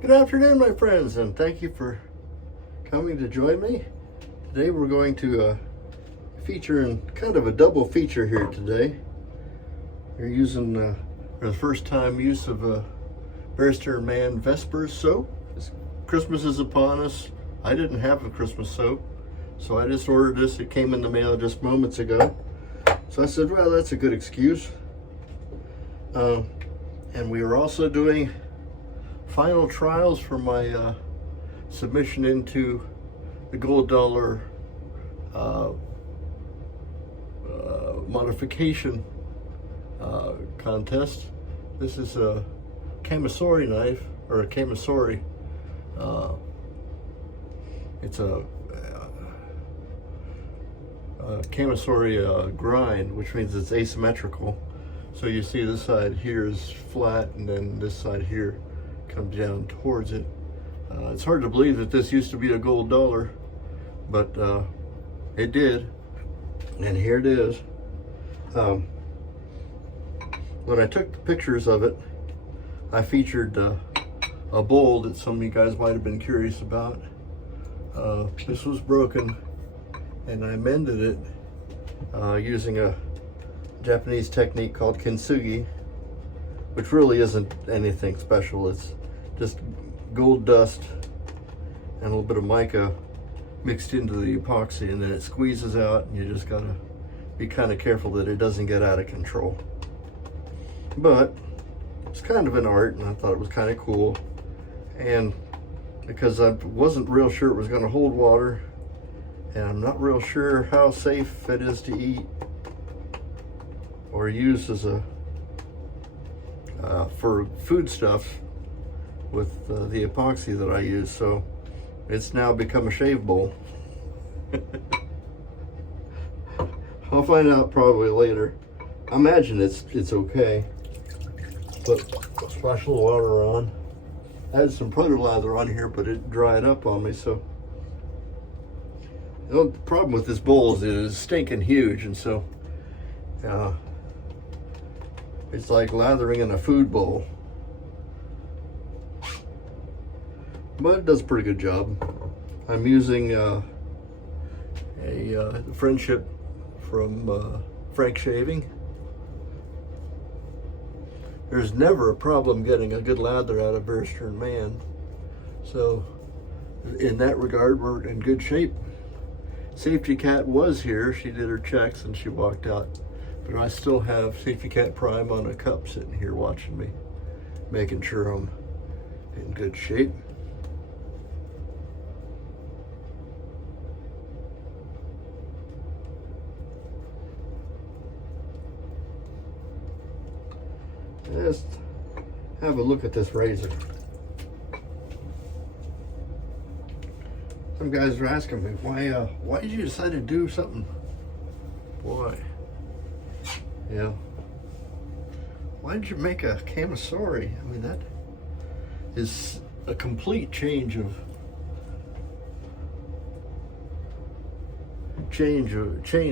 Good afternoon, my friends, and thank you for coming to join me. Today we're going to feature in kind of a double feature here today. We're using for the first time use of Barrister Man Vespers soap. Christmas is upon us. I didn't have a Christmas soap, so I just ordered this. It came in the mail just moments ago. So I said, well, that's a good excuse. And we are also doing final trials for my submission into the gold dollar modification contest. This is a Kamisori knife, or a Kamisori. It's a Kamisori grind, which means it's asymmetrical. So you see this side here is flat, and then this side here comes down towards it. It's hard to believe that this used to be a gold dollar, but it did, and here it is. When I took the pictures of it, I featured a bowl that some of you guys might have been curious about. This was broken, and I mended it using a Japanese technique called kintsugi, which really isn't anything special. It's just gold dust and a little bit of mica mixed into the epoxy, and then it squeezes out, and you just gotta be kind of careful that it doesn't get out of control. But it's kind of an art, and I thought it was kind of cool. And because I wasn't real sure it was going to hold water, and I'm not real sure how safe it is to eat or use as a for food stuff with the epoxy that I use, so it's now become a shave bowl. I'll find out probably later. I imagine it's okay, but I'll splash a little water on. I had some proto lather on here, but it dried up on me, so. The problem with this bowl is it is stinking huge, and so it's like lathering in a food bowl. But it does a pretty good job. I'm using a Friendship from Frank Shaving. There's never a problem getting a good lather out of Barrister Man. So in that regard, we're in good shape. Safety Cat was here. She did her checks and she walked out. But I still have Safety Cat Prime on a cup sitting here watching me, making sure I'm in good shape. Just have a look at this razor. Some guys are asking me, why did you decide to do something? Why? Yeah. Why did you make a Kamisori? I mean, that is a complete change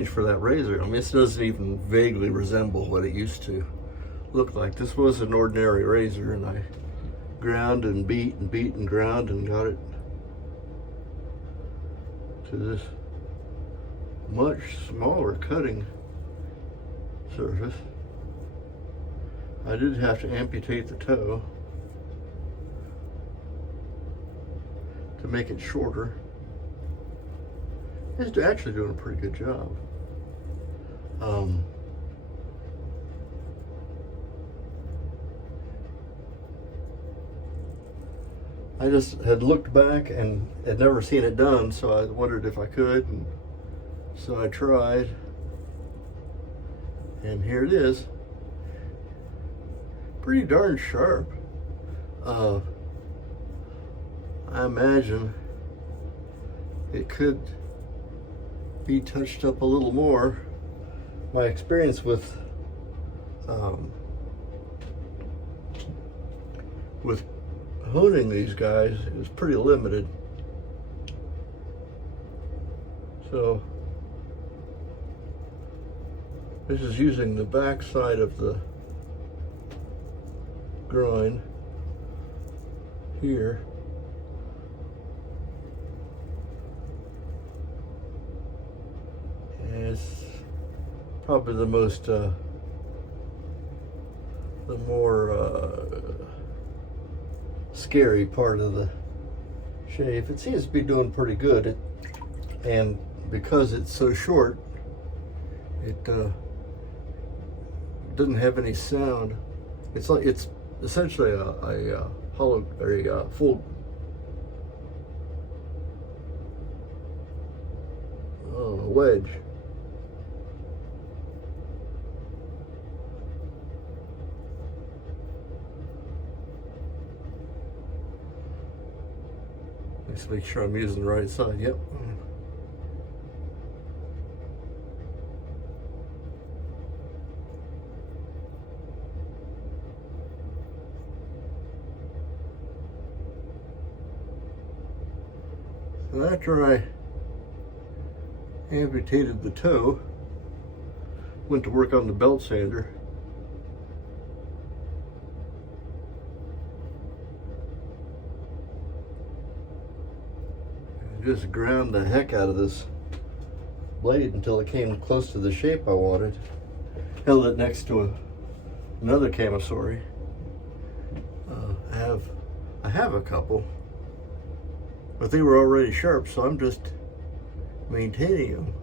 for that razor. I mean, this doesn't even vaguely resemble what it used to look like. This was an ordinary razor, and I ground and beat and ground and got it to this much smaller cutting surface. I did have to amputate the toe to make it shorter. It's actually doing a pretty good job. I just had looked back and had never seen it done, so I wondered if I could, and so I tried, and here it is. Pretty darn sharp. I imagine it could be touched up a little more. My experience with honing these guys is pretty limited. So this is using the back side of the groin here. And it's probably the more scary part of the shave. It seems to be doing pretty good. And because it's so short, it doesn't have any sound. It's essentially a hollow or a full wedge. Let's make sure I'm using the right side. Yep. So after I amputated the toe, went to work on the belt sander. Just ground the heck out of this blade until it came close to the shape I wanted. Held it next to another Kamisori. I have a couple, but they were already sharp, so I'm just maintaining them.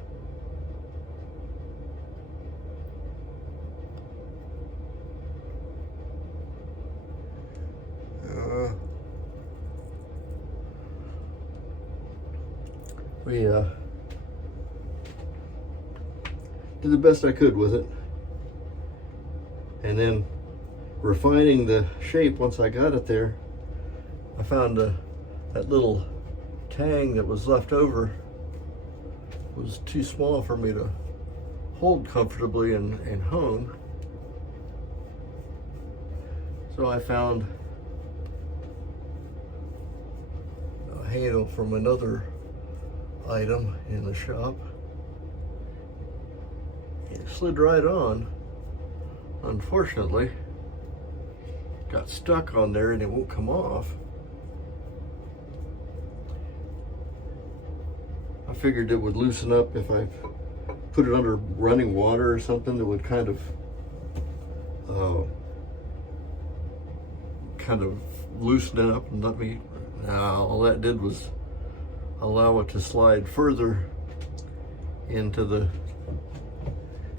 We did the best I could with it, and then refining the shape. Once I got it there, I found that little tang that was left over was too small for me to hold comfortably and hone. So I found a handle from another item in the shop. It slid right on. Unfortunately, got stuck on there and it won't come off. I figured it would loosen up if I put it under running water or something that would kind of loosen it up and let me. All that did was allow it to slide further into the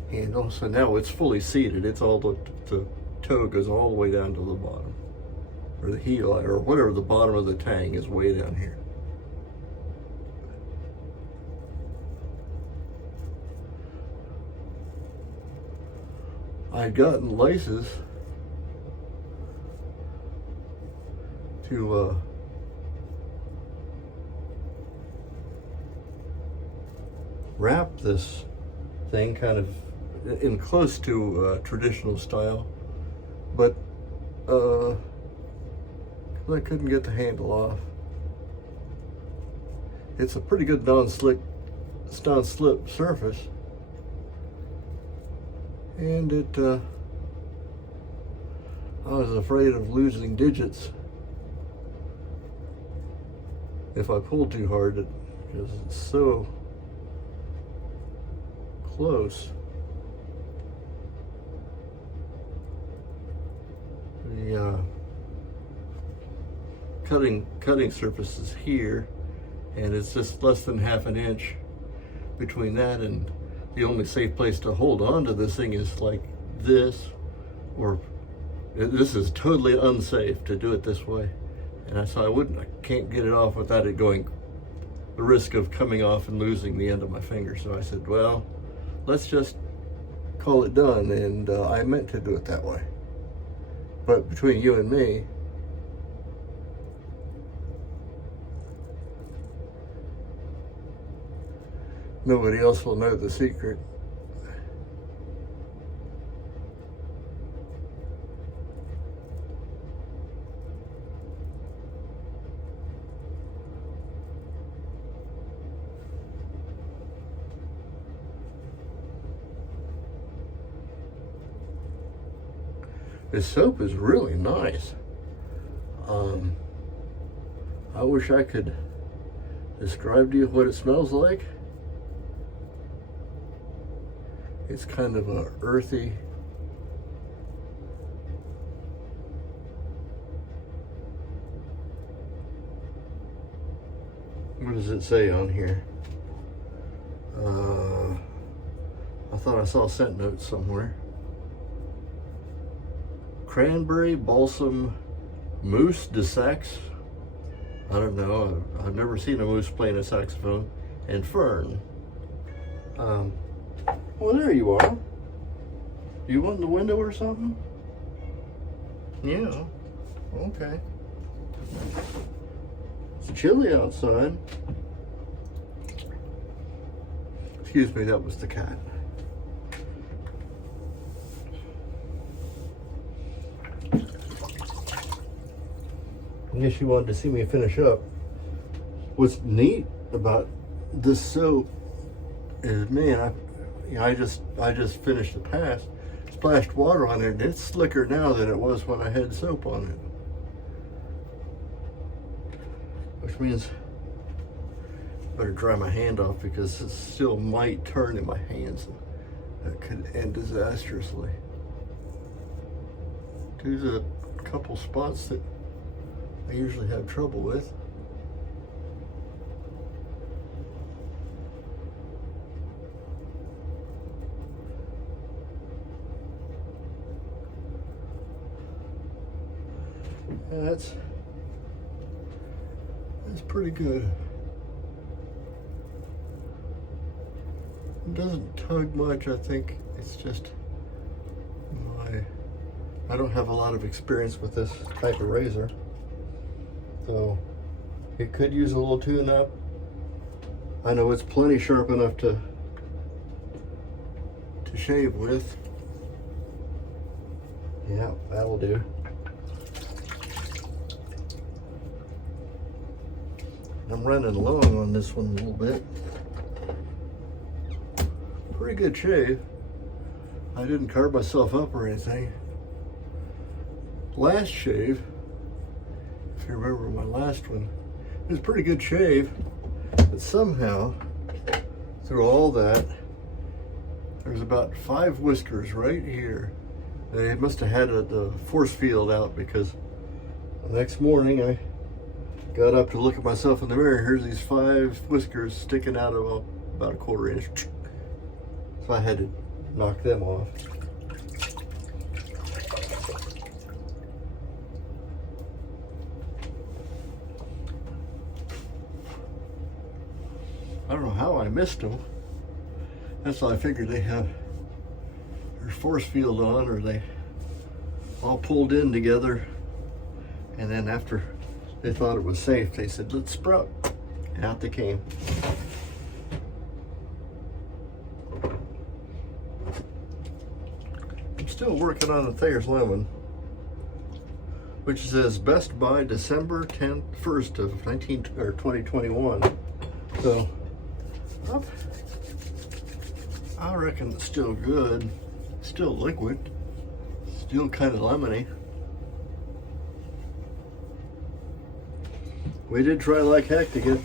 handle. So now it's fully seated. It's all the toe goes all the way down to the bottom, or the heel, or whatever the bottom of the tang is, way down here. I'd gotten laces to wrap this thing kind of in close to traditional style, but I couldn't get the handle off. It's a pretty good non-slip surface, and I was afraid of losing digits if I pulled too hard, because it's so close. The cutting surface is here, and it's just less than half an inch between that, and the only safe place to hold on to this thing is like this, or this is totally unsafe to do it this way. And so I can't get it off without it going, the risk of coming off and losing the end of my finger. So I said, well, let's just call it done. And I meant to do it that way. But between you and me, nobody else will know the secret. This soap is really nice. I wish I could describe to you what it smells like. It's kind of a earthy, what does it say on here? I thought I saw scent notes somewhere. Cranberry, balsam, mousse de sax. I don't know. I've never seen a moose playing a saxophone. And fern. Well, there you are. You want the window or something? Yeah. Okay. It's chilly outside. Excuse me, that was the cat. I guess you wanted to see me finish up. What's neat about this soap is, man, I just finished the pass, splashed water on it, and it's slicker now than it was when I had soap on it. Which means I better dry my hand off because it still might turn in my hands. That could end disastrously. There's a couple spots that I usually have trouble with. And that's pretty good. It doesn't tug much. I think it's just I don't have a lot of experience with this type of razor, so it could use a little tune-up. I know it's plenty sharp enough to shave with. Yeah, that'll do. I'm running long on this one a little bit. Pretty good shave. I didn't carve myself up or anything. Last shave, if you remember my last one, it was a pretty good shave, but somehow, through all that, there's about 5 whiskers right here. They must have had the force field out, because the next morning I got up to look at myself in the mirror. Here's these 5 whiskers sticking out of about a 1/4 inch. So I had to knock them off. I don't know how I missed them. That's why I figured they have their force field on, or they all pulled in together, and then after they thought it was safe, they said, let's sprout. And out they came. I'm still working on the Thayer's Lemon, which says best by December 1st of 2021. So I reckon it's still good. Still liquid. Still kind of lemony. We did try like heck to get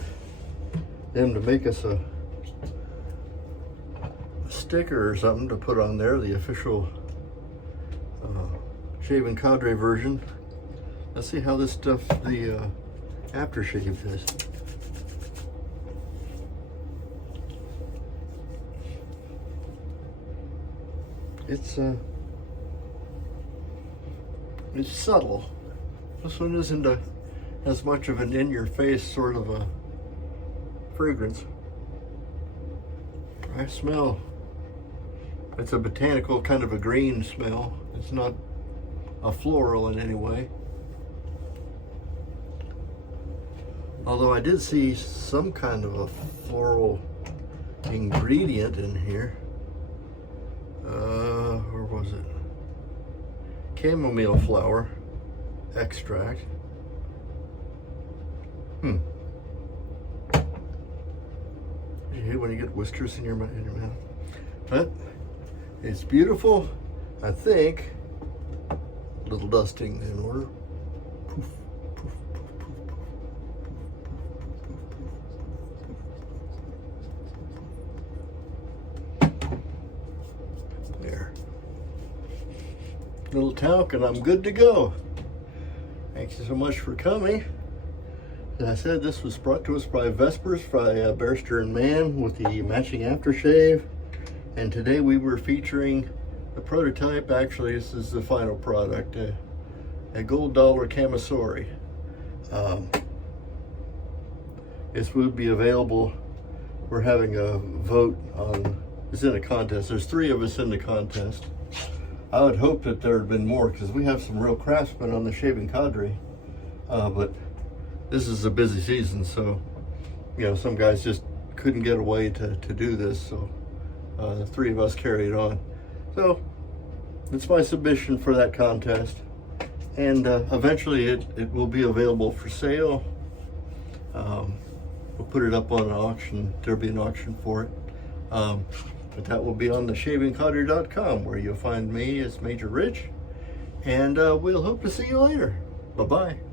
them to make us a sticker or something to put on there, the official Shaving Cadre version. Let's see how this stuff, the aftershave is. It's subtle. This one isn't as much of an in-your-face sort of a fragrance. I smell, it's a botanical kind of a green smell. It's not a floral in any way. Although I did see some kind of a floral ingredient in here. Where was it? Chamomile flower extract. You hate when you get whiskers in your mouth. But it's beautiful. I think a little dusting in order. Poof, poof, poof, poof, poof, poof. little talc, and I'm good to go. Thank you so much for coming. As I said, this was brought to us by Vespers, by Bearster and Man, with the matching aftershave. And today we were featuring the prototype. Actually, this is the final product, a gold dollar Kamisori. This would be available. We're having a vote on, it's in a contest. There's 3 of us in the contest. I would hope that there had been more, because we have some real craftsmen on the shaving cadre. But this is a busy season, so, you know, some guys just couldn't get away to do this, so the 3 of us carried on. So it's my submission for that contest, and eventually it will be available for sale. We'll put it up on an auction. There'll be an auction for it, but that will be on the shavingcadre.com, where you'll find me as Major Rich, and we'll hope to see you later. Bye-bye.